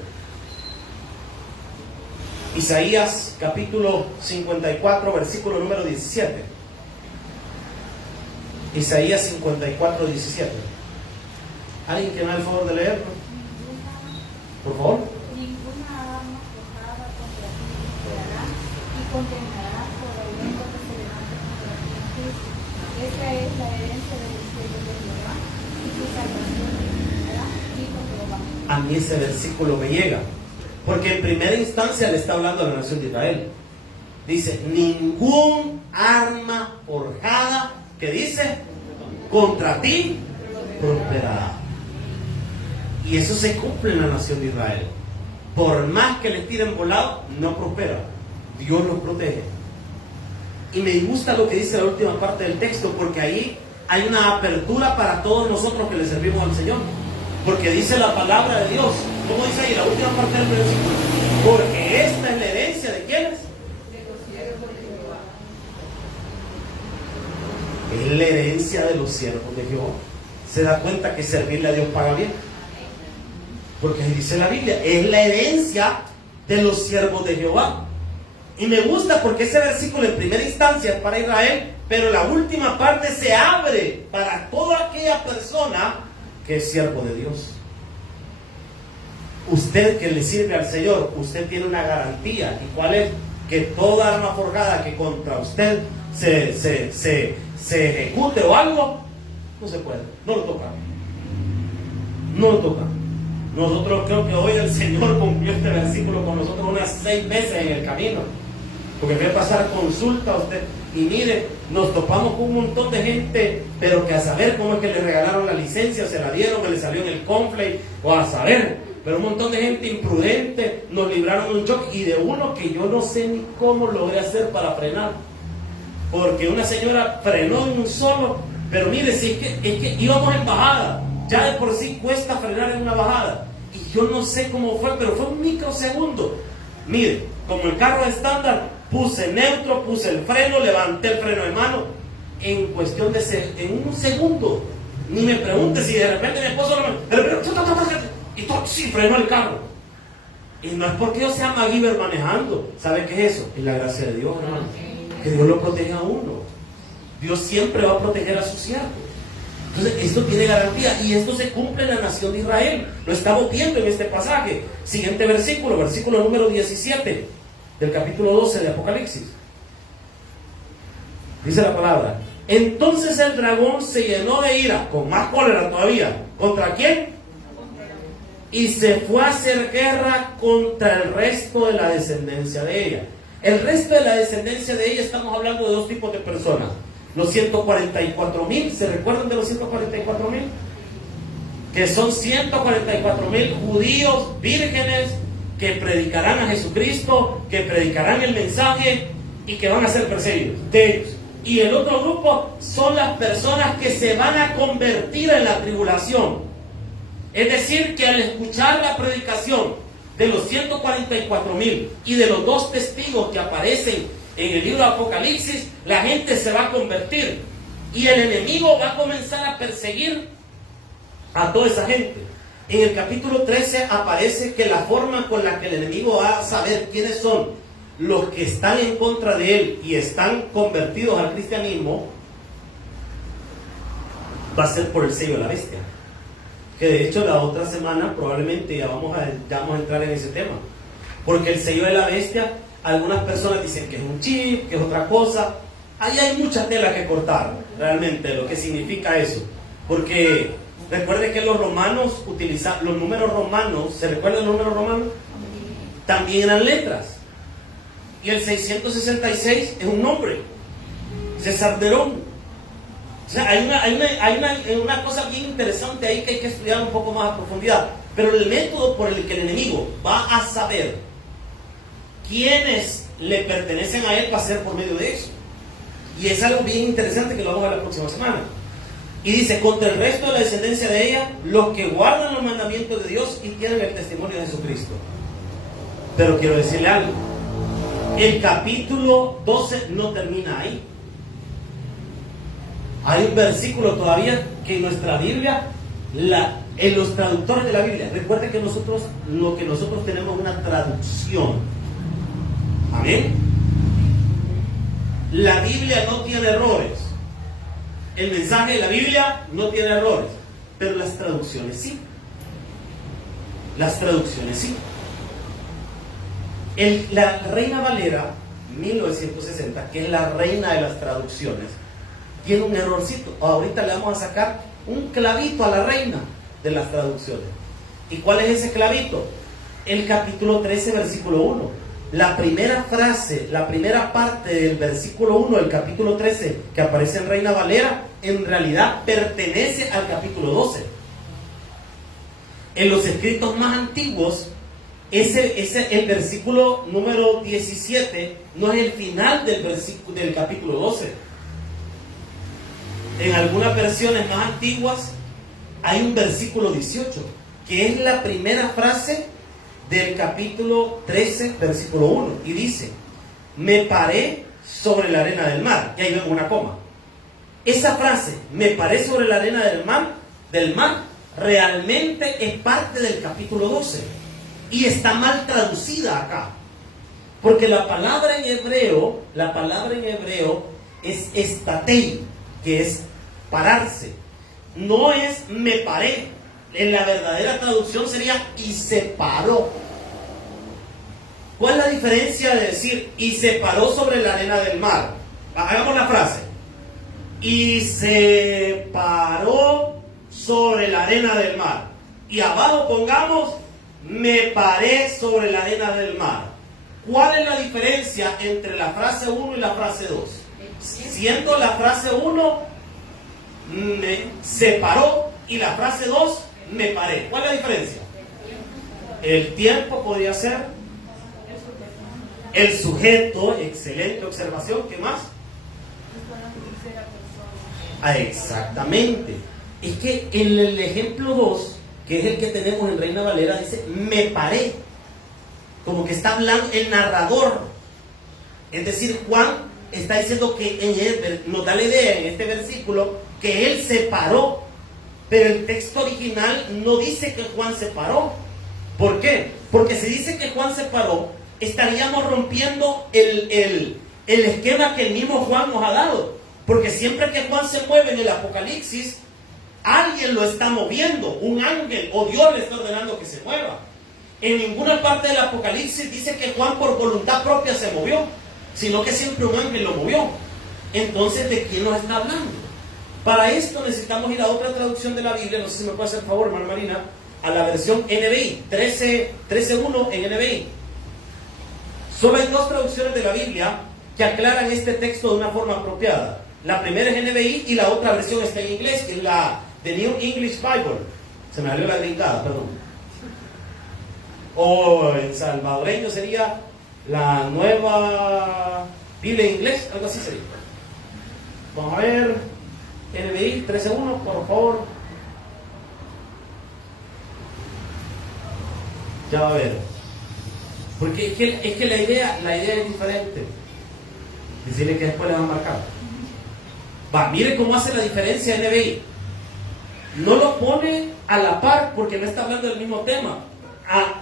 Isaías capítulo 54, versículo número 17. Isaías 54, 17. ¿Alguien que me haga el favor de leerlo? Por favor. Ninguna arma forjada contra ti prosperará, y condenará por el lengua que se levante contra ti en juicio. Esta es la herencia de los siervos de Jehová, y su salvación terminará, dijo Jehová. A mí ese versículo me llega, porque en primera instancia le está hablando a la nación de Israel. Dice, ningún arma forjada, que dice, contra ti prosperará. Y eso se cumple en la nación de Israel. Por más que le tiren volado, no prospera. Dios los protege. Y me gusta lo que dice la última parte del texto, porque ahí hay una apertura para todos nosotros que le servimos al Señor. Porque dice la palabra de Dios, ¿cómo dice ahí la última parte del versículo? Porque esta es la herencia de ¿quiénes? De los siervos de Jehová. Es la herencia de los siervos de Jehová. Se da cuenta que servirle a Dios paga bien. Porque dice la Biblia, es la herencia de los siervos de Jehová. Y me gusta porque ese versículo en primera instancia es para Israel, pero la última parte se abre para toda aquella persona que es siervo de Dios. Usted que le sirve al Señor, usted tiene una garantía. ¿Y cuál es? Que toda arma forjada que contra usted se ejecute o algo, no se puede, no lo toca. No lo toca. Nosotros creo que hoy el Señor cumplió este versículo con nosotros unas 6 veces en el camino. Porque fue a pasar consulta a usted. Y mire, nos topamos con un montón de gente, pero que a saber cómo es que le regalaron la licencia, se la dieron, que le salió en el conflate, o a saber. Pero un montón de gente imprudente, nos libraron un choque. Y de uno que yo no sé ni cómo logré hacer para frenar. Porque una señora frenó en un solo. Pero mire, si es que íbamos en bajada. Ya de por sí cuesta frenar en una bajada. Y yo no sé cómo fue, pero fue un microsegundo. Mire, como el carro estándar, puse neutro, puse el freno, levanté el freno de mano. En cuestión de en un segundo. Ni me pregunte si de repente mi esposo y todo, sí, frenó el carro. Y no es porque yo sea MacGyver manejando. ¿Sabe qué es eso? Es la gracia de Dios, hermano. Que Dios lo proteja a uno. Dios siempre va a proteger a sus siervos. Entonces, esto tiene garantía y esto se cumple en la nación de Israel. Lo estamos viendo en este pasaje. Siguiente versículo, versículo número 17 del capítulo 12 de Apocalipsis. Dice la palabra: entonces el dragón se llenó de ira, con más cólera todavía. ¿Contra quién? Y se fue a hacer guerra contra el resto de la descendencia de ella. El resto de la descendencia de ella, estamos hablando de 2 tipos de personas. Los 144,000, ¿se recuerdan de los 144,000? Que son 144,000 judíos vírgenes que predicarán a Jesucristo, que predicarán el mensaje y que van a ser perseguidos de ellos. Y el otro grupo son las personas que se van a convertir en la tribulación. Es decir, que al escuchar la predicación de los 144,000 y de los 2 testigos que aparecen en el libro de Apocalipsis, la gente se va a convertir y el enemigo va a comenzar a perseguir a toda esa gente. En el capítulo 13 aparece que la forma con la que el enemigo va a saber quiénes son los que están en contra de él y están convertidos al cristianismo va a ser por el sello de la bestia. Que de hecho la otra semana probablemente ya vamos a entrar en ese tema. Porque el sello de la bestia, algunas personas dicen que es un chip, que es otra cosa. Ahí hay mucha tela que cortar, realmente, lo que significa eso. Porque recuerde que los romanos utilizaban los números romanos. ¿Se recuerdan los números romanos? También eran letras. Y el 666 es un nombre: César Nerón. O sea, hay una cosa bien interesante ahí que hay que estudiar un poco más a profundidad. Pero el método por el que el enemigo va a saber quiénes le pertenecen a él va a ser por medio de eso. Y es algo bien interesante que lo vamos a ver la próxima semana. Y dice: contra el resto de la descendencia de ella, los que guardan los mandamientos de Dios y tienen el testimonio de Jesucristo. Pero quiero decirle algo: el capítulo 12 no termina ahí. Hay un versículo todavía que en nuestra Biblia, en los traductores de la Biblia, recuerden que nosotros tenemos una traducción. Amén. La Biblia no tiene errores. El mensaje de la Biblia no tiene errores, pero las traducciones sí. Las traducciones sí. La Reina Valera 1960, que es la reina de las traducciones, tiene un errorcito. Ahorita le vamos a sacar un clavito a la reina de las traducciones. ¿Y cuál es ese clavito? El capítulo 13, versículo 1. La primera frase, la primera parte del versículo 1 del capítulo 13 que aparece en Reina Valera, en realidad pertenece al capítulo 12. En los escritos más antiguos, el versículo número 17 no es el final del capítulo 12. En algunas versiones más antiguas hay un versículo 18, que es la primera frase del capítulo 13, versículo 1, y dice: me paré sobre la arena del mar, y ahí vemos una coma. Esa frase, me paré sobre la arena del mar, realmente es parte del capítulo 12, y está mal traducida acá, porque la palabra en hebreo es estatei, que es pararse, no es me paré. En la verdadera traducción sería y se paró. ¿Cuál es la diferencia de decir y se paró sobre la arena del mar? Hagamos la frase: y se paró sobre la arena del mar. Y abajo pongamos me paré sobre la arena del mar. ¿Cuál es la diferencia entre la frase 1 y la frase 2? Siendo la frase 1 se paró y la frase 2 me paré. ¿Cuál es la diferencia? El tiempo podría ser el sujeto. Excelente observación. ¿Qué más? Exactamente. Es que en el ejemplo 2, que es el que tenemos en Reina Valera, dice me paré, como que está hablando el narrador. Es decir, Juan está diciendo que nos da la idea en este versículo que él se paró, pero el texto original no dice que Juan se paró. ¿Por qué? Porque si dice que Juan se paró, estaríamos rompiendo el esquema que el mismo Juan nos ha dado. Porque siempre que Juan se mueve en el Apocalipsis, alguien lo está moviendo, un ángel o Dios le está ordenando que se mueva. En ninguna parte del Apocalipsis dice que Juan por voluntad propia se movió, sino que siempre un ángel lo movió. Entonces, ¿de quién nos está hablando? Para esto necesitamos ir a otra traducción de la Biblia. No sé si me puede hacer favor, hermana Marina, a la versión NBI, 13.1 en NBI. Solo hay dos traducciones de la Biblia que aclaran este texto de una forma apropiada. La primera es NBI y la otra versión está en inglés, que es la The New English Bible. Se me salió la gringada, perdón. O en salvadoreño sería la nueva Biblia en inglés, algo así sería. Vamos a ver, NBI 13.1, por favor. Ya va a ver. Porque es que la idea es diferente. Decirle que después le van a marcar. Mire cómo hace la diferencia NBI. No lo pone a la par porque no está hablando del mismo tema.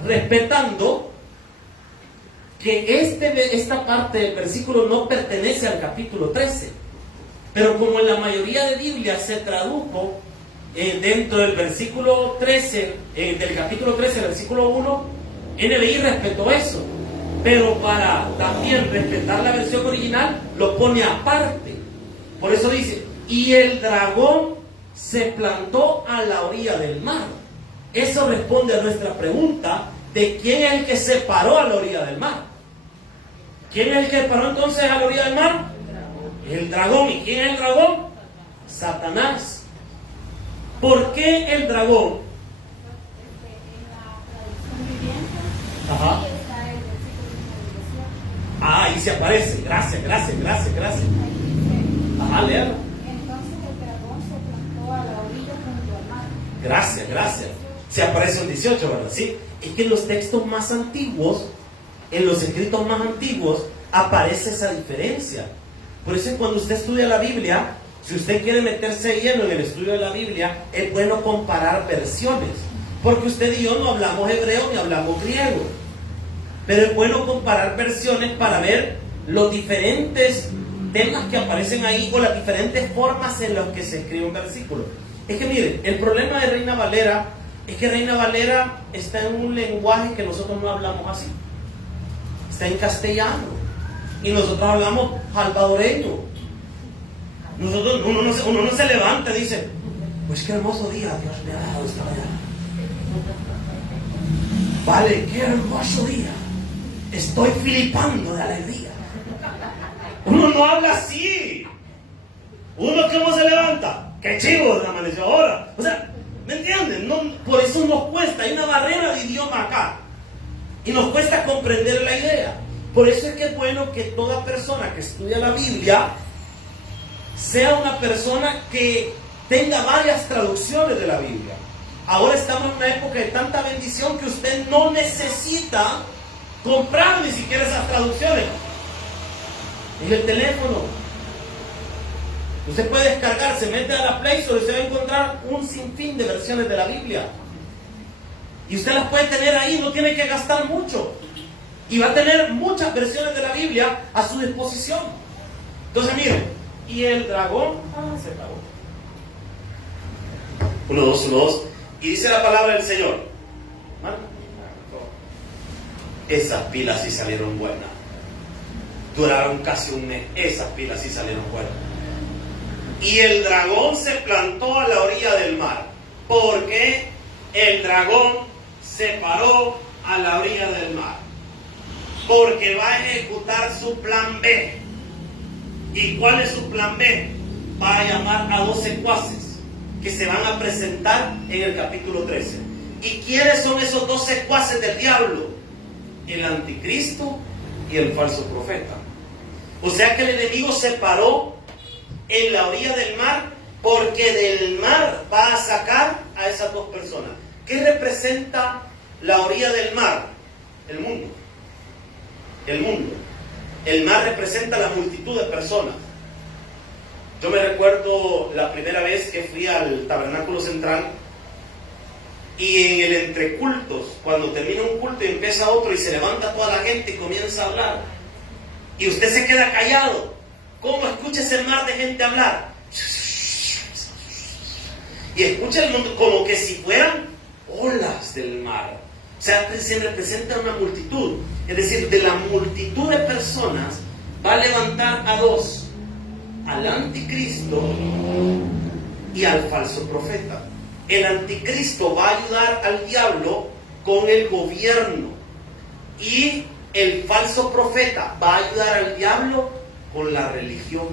Respetando que esta parte del versículo no pertenece al capítulo 13. Pero como en la mayoría de Biblias se tradujo dentro del versículo 13, del capítulo 13, versículo 1, NBI respetó eso. Pero para también respetar la versión original, lo pone aparte. Por eso dice, y el dragón se plantó a la orilla del mar. Eso responde a nuestra pregunta de quién es el que se paró a la orilla del mar. ¿Quién es el que paró entonces a la orilla del mar? El dragón. ¿Y quién es el dragón? Satanás. ¿Por qué el dragón? Ajá. Ahí se aparece. Gracias. Ajá, léalo. Entonces el dragón se plantó a la orilla junto al mar. Gracias. Se aparece un 18, ¿verdad? Sí. Es que en los textos más antiguos, en los escritos más antiguos, aparece esa diferencia. Por eso cuando usted estudia la Biblia, si usted quiere meterse lleno en el estudio de la Biblia, es bueno comparar versiones. Porque usted y yo no hablamos hebreo ni hablamos griego. Pero es bueno comparar versiones para ver los diferentes temas que aparecen ahí o las diferentes formas en las que se escribe un versículo. Es que miren, el problema de Reina Valera es que Reina Valera está en un lenguaje que nosotros no hablamos así. Está en castellano. Y nosotros hablamos salvadoreño. Uno no se levanta y dice, pues qué hermoso día Dios me ha dado esta mañana. Vale, qué hermoso día. Estoy flipando de alegría. Uno no habla así. Uno, ¿cómo se levanta? ¡Qué chivo! Amaneció ahora. O sea, ¿me entienden? No, por eso nos cuesta. Hay una barrera de idioma acá. Y nos cuesta comprender la idea. Por eso es que es bueno que toda persona que estudia la Biblia sea una persona que tenga varias traducciones de la Biblia. Ahora estamos en una época de tanta bendición que usted no necesita comprar ni siquiera esas traducciones. En el teléfono usted puede descargar, se mete a la Play Store y se va a encontrar un sinfín de versiones de la Biblia. Y usted las puede tener ahí, no tiene que gastar mucho. Y va a tener muchas versiones de la Biblia a su disposición. Entonces miren, y el dragón se acabó. 1, 2, 1, 2. Y dice la palabra del Señor. Esas pilas sí salieron buenas. Duraron casi un mes. Esas pilas sí salieron buenas. Y el dragón se plantó a la orilla del mar. Porque el dragón se paró a la orilla del mar. Porque va a ejecutar su plan B. ¿Y cuál es su plan B? Va a llamar a 2 secuaces que se van a presentar en el capítulo 13. ¿Y quiénes son esos 2 secuaces del diablo? El anticristo y el falso profeta. O sea que el enemigo se paró en la orilla del mar porque del mar va a sacar a esas 2 personas. ¿Qué representa la orilla del mar? El mundo. El mundo. El mar representa la multitud de personas. Yo me recuerdo la primera vez que fui al Tabernáculo Central y en el entrecultos, cuando termina un culto y empieza otro y se levanta toda la gente y comienza a hablar. Y usted se queda callado. ¿Cómo escucha ese mar de gente hablar? Y escucha el mundo como que si fueran olas del mar. O sea, se representa una multitud. Es decir, de la multitud de personas va a levantar a 2. Al anticristo y al falso profeta. El anticristo va a ayudar al diablo con el gobierno. Y el falso profeta va a ayudar al diablo con la religión.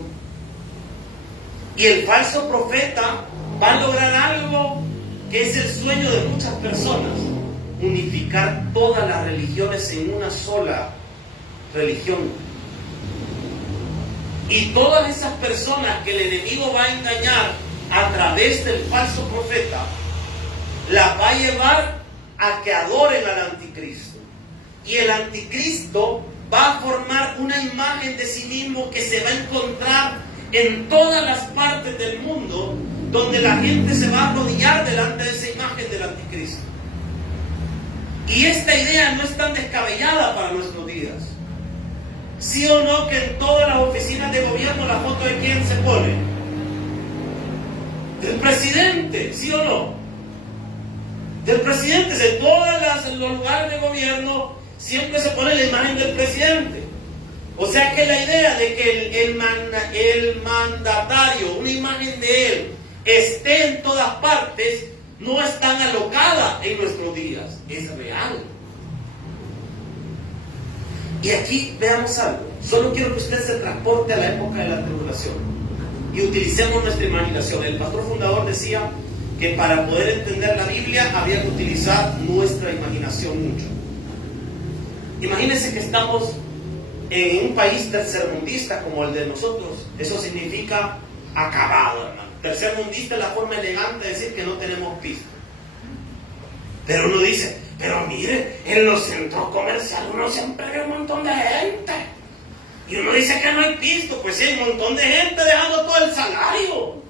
Y el falso profeta va a lograr algo que es el sueño de muchas personas: unificar todas las religiones en una sola religión. Y todas esas personas que el enemigo va a engañar a través del falso profeta, las va a llevar a que adoren al anticristo. Y el anticristo va a formar una imagen de sí mismo que se va a encontrar en todas las partes del mundo, donde la gente se va a arrodillar delante de esa imagen del anticristo. Y esta idea no es tan descabellada para nuestros días. ¿Sí o no que en todas las oficinas de gobierno la foto de quién se pone? Del presidente, ¿sí o no? Del presidente. En todos los lugares de gobierno siempre se pone la imagen del presidente. O sea que la idea de que el mandatario, una imagen de él, esté en todas partes, no es tan alocada en nuestros días, es real. Y aquí veamos algo. Solo quiero que usted se transporte a la época de la tribulación y utilicemos nuestra imaginación. El pastor fundador decía que para poder entender la Biblia había que utilizar nuestra imaginación mucho. Imagínense que estamos en un país tercermundista como el de nosotros. Eso significa acabado, hermano. Tercermundista es la forma elegante de decir que no tenemos pisto. Pero uno dice, pero mire, en los centros comerciales uno siempre ve un montón de gente. Y uno dice que no hay pisto. Pues sí, hay un montón de gente dejando todo el salario.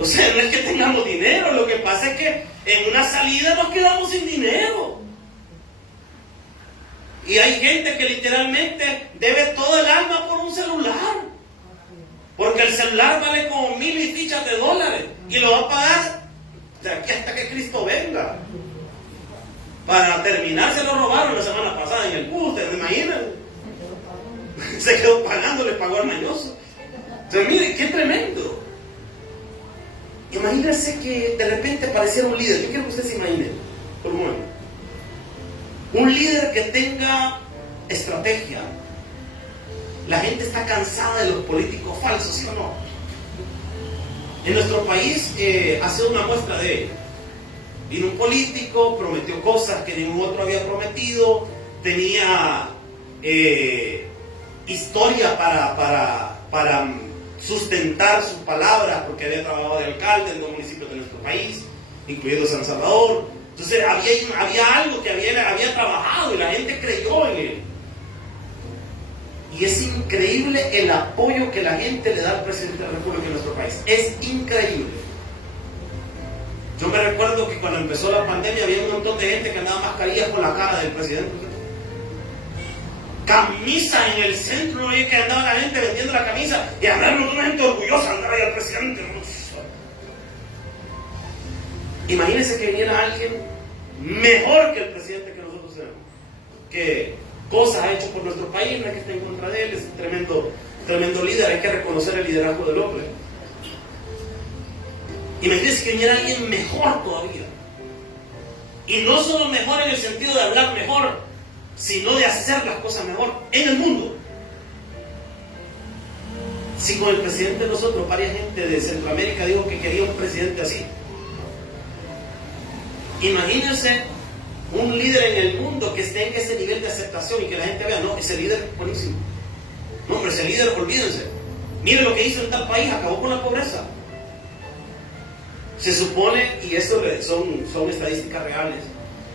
O sea, no es que tengamos dinero, lo que pasa es que en una salida nos quedamos sin dinero. Y hay gente que literalmente debe todo el alma por un celular. Porque el celular vale como 1000 y fichas de dólares. Y lo va a pagar de aquí hasta que Cristo venga. Para terminar, se lo robaron la semana pasada en el bus, ¿te imaginas? Se quedó pagando, le pagó al mañoso. Entonces, mire, qué tremendo. Imagínense que de repente pareciera un líder. Yo quiero que usted se imagine, por un momento. Un líder que tenga estrategia. La gente está cansada de los políticos falsos, ¿sí o no? En nuestro país ha sido una muestra de ello. Vino un político, prometió cosas que ningún otro había prometido, tenía historia para sustentar sus palabras, porque había trabajado de alcalde en 2 municipios de nuestro país, incluido San Salvador. Entonces había algo que había trabajado y la gente creyó en él. Y es increíble el apoyo que la gente le da al presidente de la República en nuestro país. Es increíble. Yo me recuerdo que cuando empezó la pandemia había un montón de gente que andaba mascarillas con la cara del presidente. Camisa en el centro, y que andaba la gente vendiendo la camisa y andaba una gente orgullosa, andaba ahí al presidente. Imagínense que viniera alguien mejor que el presidente que nosotros tenemos, que cosas ha hecho por nuestro país, no es que esté en contra de él, es un tremendo líder, hay que reconocer el liderazgo del hombre. Imagínense que viniera alguien mejor todavía. Y no solo mejor en el sentido de hablar mejor, sino de hacer las cosas mejor en el mundo. Si con el presidente de nosotros, varias gente de Centroamérica dijo que quería un presidente así. Imagínense un líder en el mundo que esté en ese nivel de aceptación y que la gente vea, no, ese líder es buenísimo. No, hombre, ese líder, olvídense. Mire lo que hizo en tal país, acabó con la pobreza. Se supone, y esto son estadísticas reales,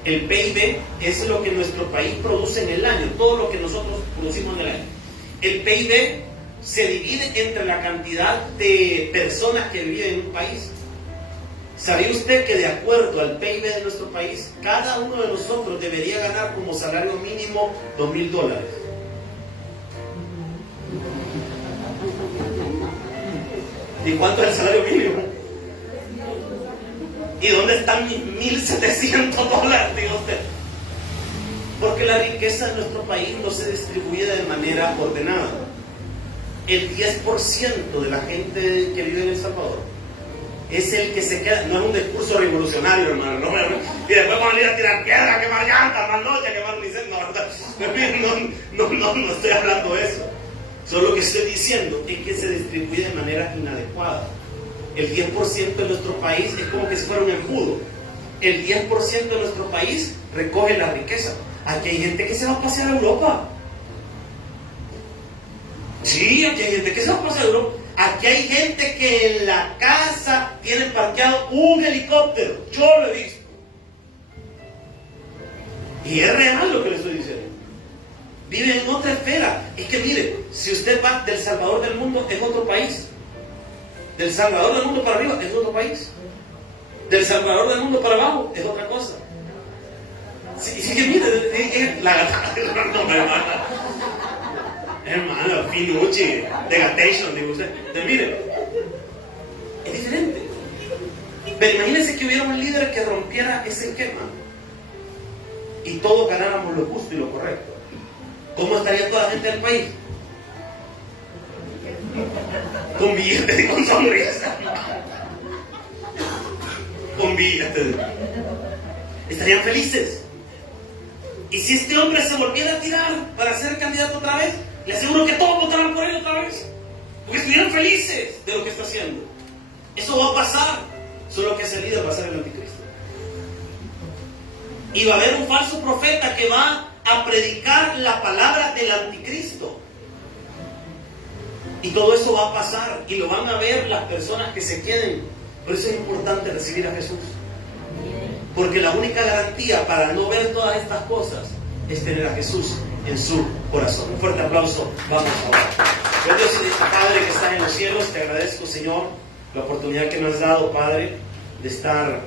el PIB es lo que nuestro país produce en el año, todo lo que nosotros producimos en el año. El PIB se divide entre la cantidad de personas que viven en un país. ¿Sabía usted que de acuerdo al PIB de nuestro país, cada uno de nosotros debería ganar como salario mínimo $2,000? ¿Y cuánto es el salario mínimo? ¿Y dónde están mis $1,700? Diga usted. Porque la riqueza de nuestro país no se distribuye de manera ordenada. El 10% de la gente que vive en El Salvador es el que se queda. No es un discurso revolucionario, hermano. No, y después van a ir a tirar piedra, quemar llantas, más noche, quemar un incendio. No estoy hablando de eso. Solo lo que estoy diciendo es que se distribuye de manera inadecuada. El 10% de nuestro país es como que si fuera un embudo. El 10% de nuestro país recoge la riqueza. Aquí hay gente que se va a pasear a Europa. Sí, aquí hay gente que se va a pasear a Europa. Aquí hay gente que en la casa tiene parqueado un helicóptero. Yo lo he visto. Y es real lo que le estoy diciendo. Vive en otra esfera. Es que mire, si usted va del Salvador del mundo, es otro país. Del Salvador del mundo para arriba es otro país. Del Salvador del mundo para abajo es otra cosa. Sí que mire, la gata, hermano, Finucci, de Gatation, digo usted. Entonces, mire, es diferente. Pero imagínense que hubiera un líder que rompiera ese esquema y todos ganáramos lo justo y lo correcto. ¿Cómo estaría toda la gente del país? Con billetes y con sonrisa. Con billetes. Estarían felices. Y si este hombre se volviera a tirar para ser candidato otra vez, le aseguro que todos votarán por él otra vez. Porque estuvieran felices de lo que está haciendo. Eso va a pasar. Solo que ese líder va a ser el anticristo. Y va a haber un falso profeta que va a predicar la palabra del anticristo. Y todo eso va a pasar y lo van a ver las personas que se queden. Por eso es importante recibir a Jesús. Porque la única garantía para no ver todas estas cosas es tener a Jesús en su corazón. Un fuerte aplauso. Vamos a orar. Dios Padre que estás en los cielos, te agradezco, Señor, la oportunidad que me has dado, Padre, de estar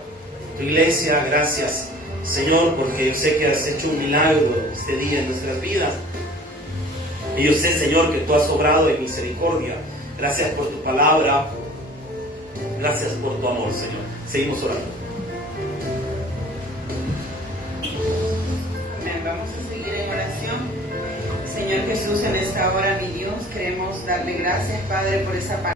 en tu iglesia. Gracias, Señor, porque yo sé que has hecho un milagro este día en nuestras vidas. Y yo sé, Señor, que tú has obrado en misericordia. Gracias por tu palabra. Gracias por tu amor, Señor. Seguimos orando. Jesús, en esta hora, mi Dios, queremos darle gracias, Padre, por esa palabra.